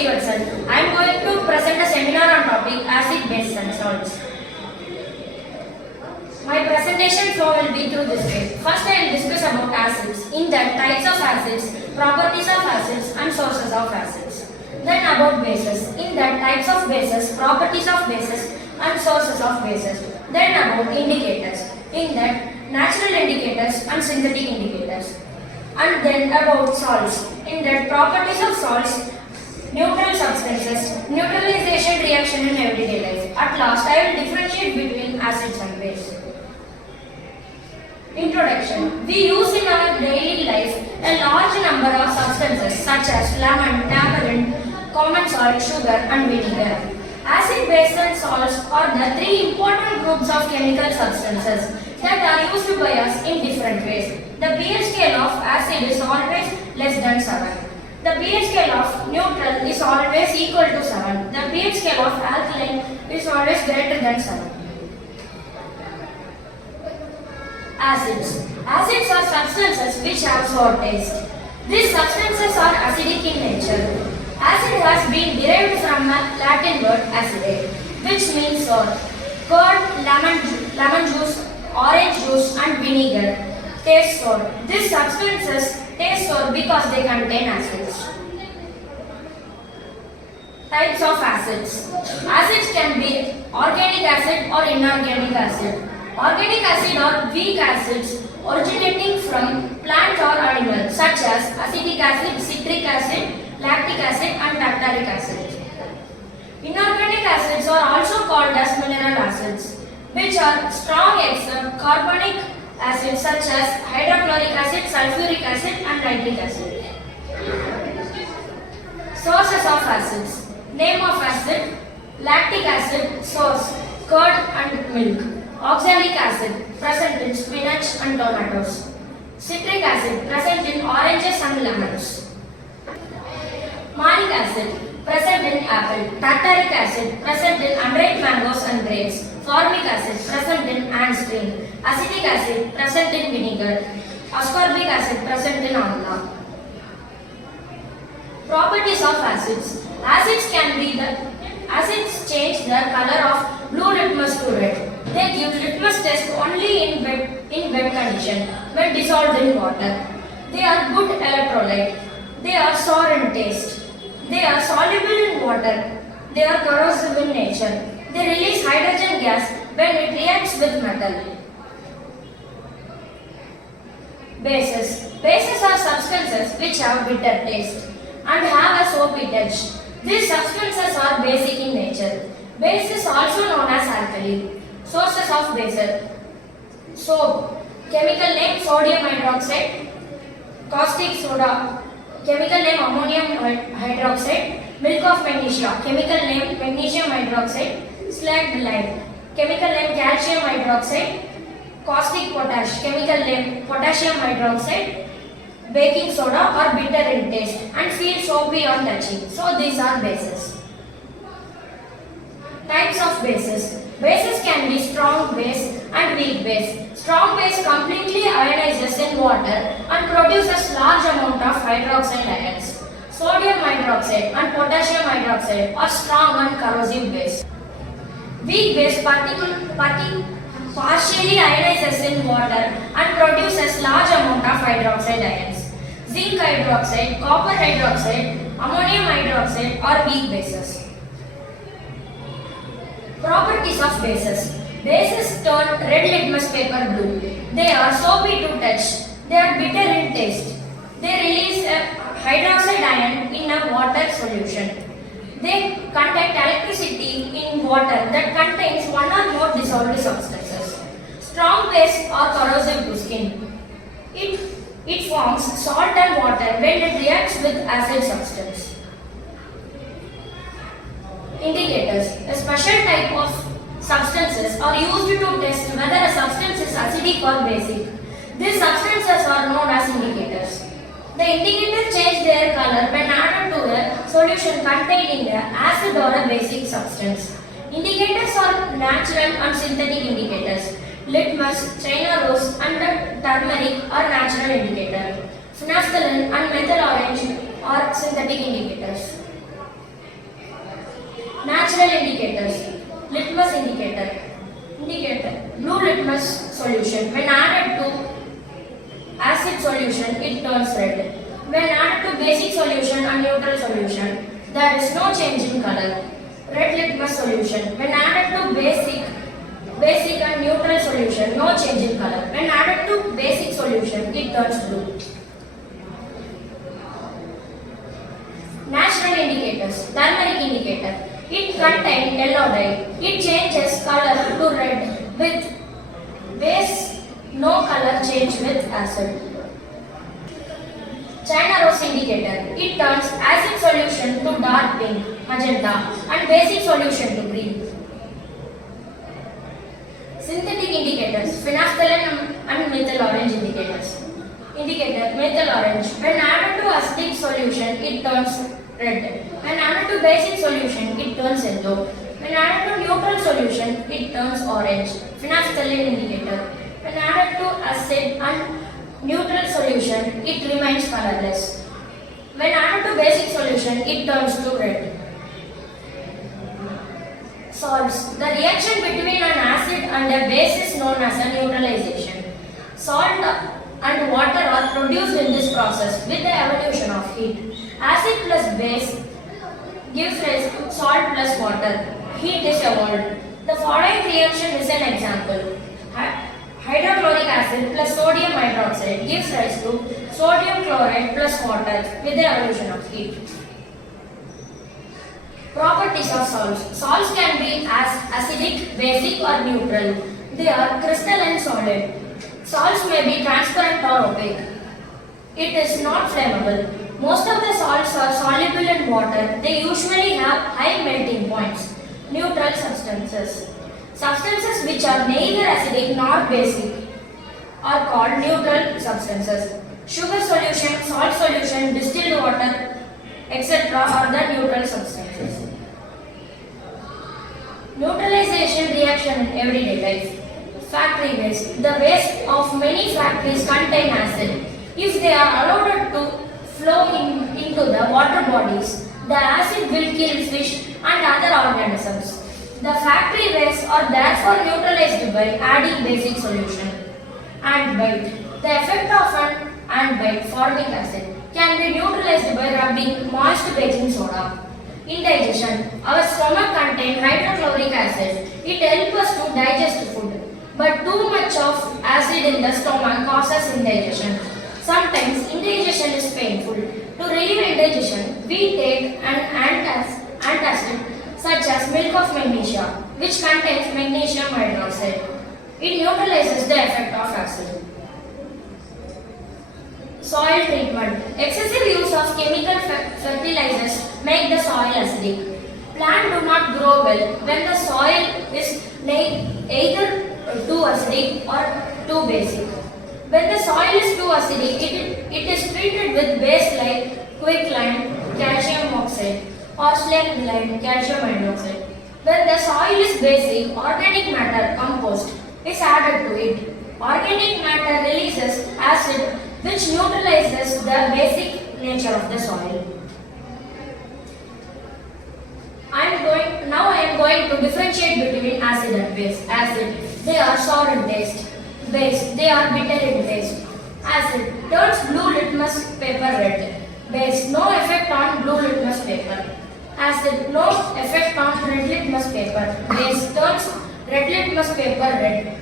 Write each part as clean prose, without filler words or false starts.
Sreevashan. I am going to present a seminar on topic acid-base salts. My presentation flow will be through this way. First, I will discuss about acids. In that, types of acids, properties of acids, and sources of acids. Then about bases. In that, types of bases, properties of bases, and sources of bases. Then about indicators. In that, natural indicators and synthetic indicators. And then about salts. In that, properties of salts, neutral substances, neutralization reaction in everyday life. At last, I will differentiate between acids and bases. Introduction. We use in our daily life a large number of substances such as lemon, tamarind, common salt, sugar and vinegar. Acid, base and salts are the three important groups of chemical substances that are used by us in different ways. The pH scale of acid is always less than 7. The pH scale of neutral is always equal to 7. The pH scale of alkaline is always greater than 7. Acids. Acids are substances which have sour taste. These substances are acidic in nature. Acid has been derived from a Latin word acide, which means sour. Curd, lemon juice, orange juice and vinegar taste sour. These substances taste sour because they contain acids. Types of acids. Acids can be organic acid or inorganic acid. Organic acid are weak acids originating from plants or animals such as acetic acid, citric acid, lactic acid and tartaric acid. Inorganic acids are also called as mineral acids, which are strong except carbonic acids such as hydrochloric acid, sulfuric acid and nitric acid. Sources of acids. Name of acid: lactic acid, source, curd and milk. Oxalic acid, present in spinach and tomatoes. Citric acid, present in oranges and lemons. Malic acid, present in apple. Tartaric acid, present in unripe mangoes and grapes. Formic acid, present in ants green. Acetic acid, present in vinegar. Ascorbic acid, present in amla. Properties of acids. Acids change the color of blue litmus to red. They give litmus test only in wet condition when dissolved in water. They are good electrolyte. They are sour in taste. They are soluble in water. They are corrosive in nature. They release hydrogen gas when it reacts with metal. Bases. Bases are substances which have bitter taste and have a soapy touch. These substances are basic in nature. Base is also known as alkali. Sources of bases. Soap. Chemical name sodium hydroxide. Caustic soda. Chemical name ammonium hydroxide. Milk of magnesia. Chemical name magnesium hydroxide. Slag lime. Chemical name calcium hydroxide. Caustic potash. Chemical name potassium hydroxide. Baking soda are bitter in taste and feel soapy on touching. So these are bases. Types of bases. Bases can be strong base and weak base. Strong base completely ionizes in water and produces large amount of hydroxide ions. Sodium hydroxide and potassium hydroxide are strong and corrosive base. Weak base partially ionizes in water and produces large amount of hydroxide ions. Zinc hydroxide, copper hydroxide, ammonium hydroxide are weak bases. Properties of bases. Bases turn red litmus paper blue. They are soapy to touch. They are bitter in taste. They release a hydroxide ion in a water solution. They conduct electricity in water that contains one or more dissolved substances. Strong bases are corrosive to skin. It forms salt and water when it reacts with acid substance. Indicators. A special type of substances are used to test whether a substance is acidic or basic. These substances are known as indicators. The indicators change their color when added to a solution containing an acid or a basic substance. Indicators are natural and synthetic indicators. Litmus, China rose and turmeric are natural indicators. Phenolphthalein and methyl orange are synthetic indicators. Natural indicators. Litmus indicator. Blue litmus solution. When added to acid solution, it turns red. When added to basic solution and neutral solution, there is no change in color. Red litmus solution. When added to basic and neutral solution, no change in color. When added to basic solution, it turns blue. Natural indicators. Turmeric indicator. It contains yellow dye. It changes color to red with base, no color change with acid. China rose indicator. It turns acid solution to dark pink, magenta, and basic solution to green. Synthetic indicators. Phenolphthalein and methyl orange indicators. Indicator methyl orange. When added to acidic solution, it turns red. When added to basic solution, it turns yellow. When added to neutral solution, it turns orange. Phenolphthalein indicator. When added to acid and neutral solution, it remains colorless. When added to basic solution, it turns to red. Salts. The reaction between an acid and a base is known as a neutralization. Salt and water are produced in this process with the evolution of heat. Acid plus base gives rise to salt plus water. Heat is evolved. The following reaction is an example. Hydrochloric acid plus sodium hydroxide gives rise to sodium chloride plus water with the evolution of heat. Properties of salts. Salts can be as acidic, basic or neutral. They are crystalline solid. Salts may be transparent or opaque. It is not flammable. Most of the salts are soluble in water. They usually have high melting points. Neutral substances. Substances which are neither acidic nor basic are called neutral substances. Sugar solution, salt solution, distilled water, etc. are the neutral substances. Neutralization reaction in everyday life. Factory waste. The waste of many factories contain acid. If they are allowed to flow into the water bodies, the acid will kill fish and other organisms. The factory waste are therefore neutralized by adding basic solution. Antibite. The effect of an antibite, formic acid, can be neutralized by rubbing moist baking soda. Indigestion. Our stomach contains hydrochloric acid. It helps us to digest food. But too much of acid in the stomach causes indigestion. Sometimes indigestion is painful. To relieve indigestion, we take an antacid such as milk of magnesia, which contains magnesium hydroxide. It neutralizes the effect of acid. Soil treatment. Excessive use of chemical fertilizers make the soil acidic. Plants do not grow well when the soil is either too acidic or too basic. When the soil is too acidic, it is treated with base like quicklime, calcium oxide, or slag-lime, calcium hydroxide. When the soil is basic, organic matter, compost, is added to it. Organic matter releases acid which neutralizes the basic nature of the soil. Now I am going to differentiate between acid and base. Acid, they are sour in taste. Base, they are bitter in taste. Acid turns blue litmus paper red. Base, no effect on blue litmus paper. Acid, no effect on red litmus paper. Base turns red litmus paper red.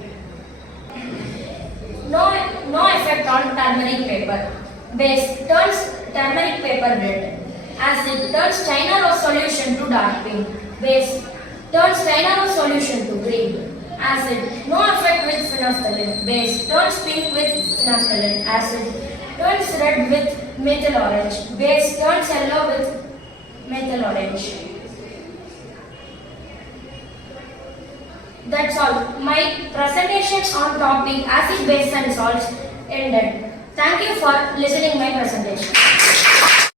No effect on turmeric paper. Base turns turmeric paper red. Acid turns China rose solution to dark pink. Base turns China rose solution to green. Acid, no effect with phenolphthalein. Base turns pink with phenolphthalein. Acid turns red with methyl orange. Base turns yellow with methyl orange. That's all. My presentation on topic acid, base and salts ended. Thank you for listening my presentation.